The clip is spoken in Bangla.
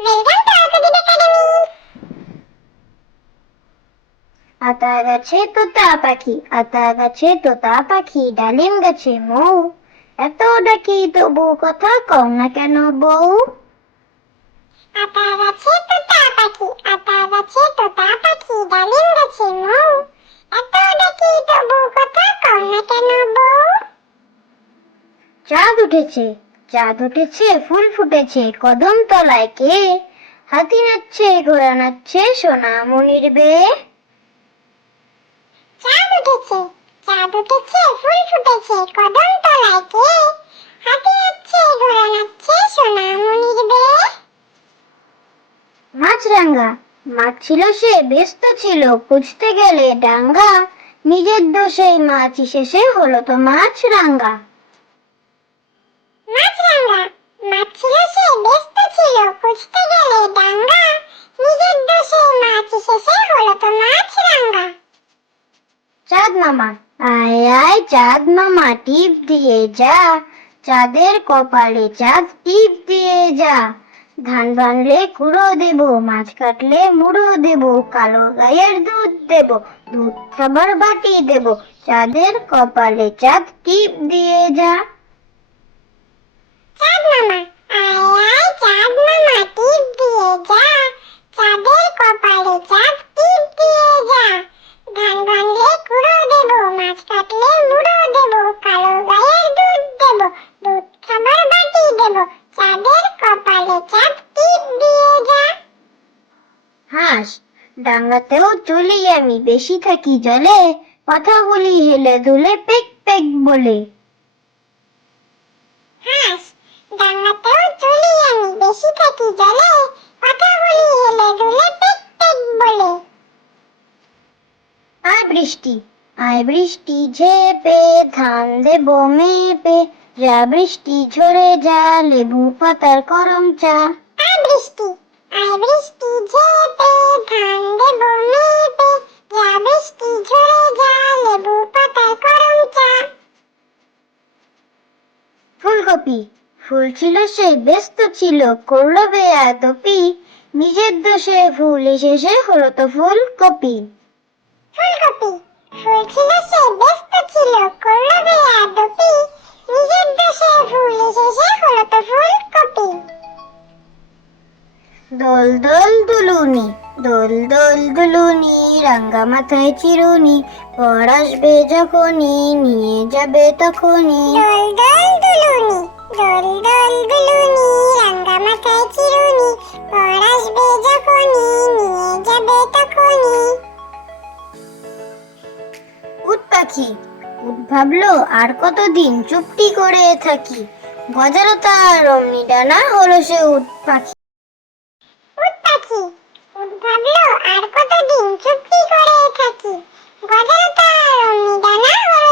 Welcome to Akudin academy. আতা গাছে তোতা পাখি, আতা গাছে তোতা পাখি, ডালিম গাছে মৌ, এত ডাকি তবু কথা কও না কেন বউ? আতা গাছে তোতা পাখি, আতা গাছে তোতা পাখি, ডালিম গাছে মৌ, এত ডাকি তবু কথা কও না কেন বউ? চাঁদ উঠেছে, চাঁদ উঠেছে, ফুল ফুটেছে, কদম তলায় কে? হাতি নাচছে, ঘোড়া নাচছে, সোনামণির বেয়ে। চাঁদ উঠেছে, চাঁদ উঠেছে, ফুল ফুটেছে, কদম তলায় কে? হাতি নাচছে, ঘোড়া নাচছে, সোনামণির বেয়ে। মাছরাঙা, মাছ ছিল সে ব্যস্ত ছিল, খুঁজতে গেলে ডাঙ্গা, নিজের দোষেই মাছ শেষে হলো তো মাছরাঙা। মাছরাঙা, মাছ ছিল সে ব্যস্ত ছিল, খুঁজতে গেলে ডাঙ্গা, নিজের দোষেই মাছ শেষে হলো তো মাছরাঙা। চাঁদ মামা, আয় আয় চাঁদ মামা, টিপ দিয়ে যা, চাঁদের কপালে চাঁদ টিপ দিয়ে যা। ধান ভাঙলে কুড়ো দেব, মাছ কাটলে মুড়ো দেব, কালো গায়ের দুধ দেব, দুধ খাবার বাটি দেব, চাঁদের কপালে চাঁদ টিপ দিয়ে যা। চাঁদ মামা, আয় আয় চাঁদ মামা, টিপ দিয়ে যা, চাঁদের কপালে চাঁদ টিপ দিয়ে যা। ধান ভাঙলে কুড়ো দেব, মাছ কাটলে মুড়ো দেব, কালো গায়ের দুধ দেব, দুধ খাবার বাটি দেব, চাঁদের কপালে চাঁদ টিপ দিয়ে যা। হাঁস, ডাঙ্গাতেও চলি আমি, বেশি থাকি জলে, কথা বলি হেলে দুলে পেক পেক বলে। হাঁস, ডাঙ্গাতেও চলি আমি, বেশি থাকি জলে, কথা বলি হেলে দুলে পেক পেক বলে। আয় বৃষ্টি, আয় বৃষ্টি ঝেপে, ধান দেব মেপে, যা বৃষ্টি ঝরে যা, লেবু পাতার করম চা। আয় বৃষ্টি, আয় বৃষ্টি ঝেপে, ধান দেব মেপে, যা বৃষ্টি ঝরে যা, লেবু পাতার করম চা। ফুলকপি, ফুল ছিল সে ব্যস্ত ছিল, করলো বেয়াদপি, নিজের দোষে ফুল এসেছে হলো তো ফুলকপি। ফুলকপি, ফুল ছিল সে ব্যস্ত ছিল, করলো বেয়াদপি, নিজের দোষে ফুল এসেছে হলো তো ফুলকপি। দোল দোল দুলুনি, দোল দোল দুলুনি, রাঙ্গা মাথায় চিরুনি, পর আসবে যখনই, নিয়ে যাবে তখনই। দোল দোল দুলুনি, দোল দোল দুলুনি, রাঙ্গা মাথায় চিরুনি, পর আসবে যখনই, নিয়ে যাবে তখনই। উট পাখি, উট ভাবলো আর কতদিন চুপটি করে থাকি, গজালো তার অমনি ডানা, হলো সে উট পাখি। উট পাখি, উট ভাবলো আর কতদিন চুপটি করে থাকি, গজালো তার অমনি ডানা, হলো